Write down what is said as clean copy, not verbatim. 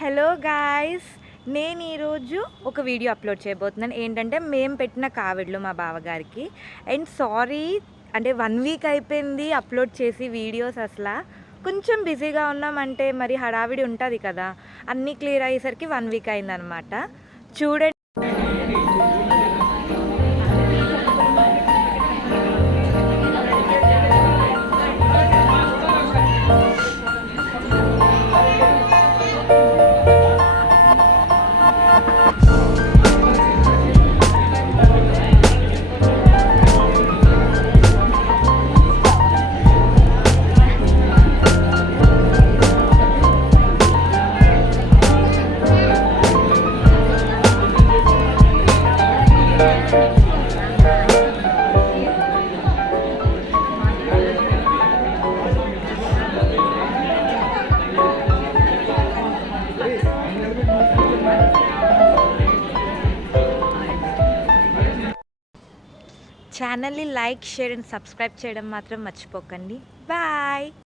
Hello guys, నేను ఈరోజు ఒక వీడియో అప్లోడ్ చేయబోతున్నాను. ఏంటంటే మేము పెట్టిన కావిడ్లు మా బావగారికి. అండ్ సారీ, అంటే 1 వీక్ అయిపోయింది అప్లోడ్ చేసి వీడియోస్. అసలు కొంచెం బిజీగా ఉన్నామంటే మరి హడావిడి ఉంటుంది కదా, అన్నీ క్లియర్ అయ్యేసరికి 1 వీక్ అయిందనమాట. చూడండి. ఛానల్ని లైక్, షేర్ అండ్ సబ్స్క్రైబ్ చేయడం మాత్రం మర్చిపోకండి. బాయ్.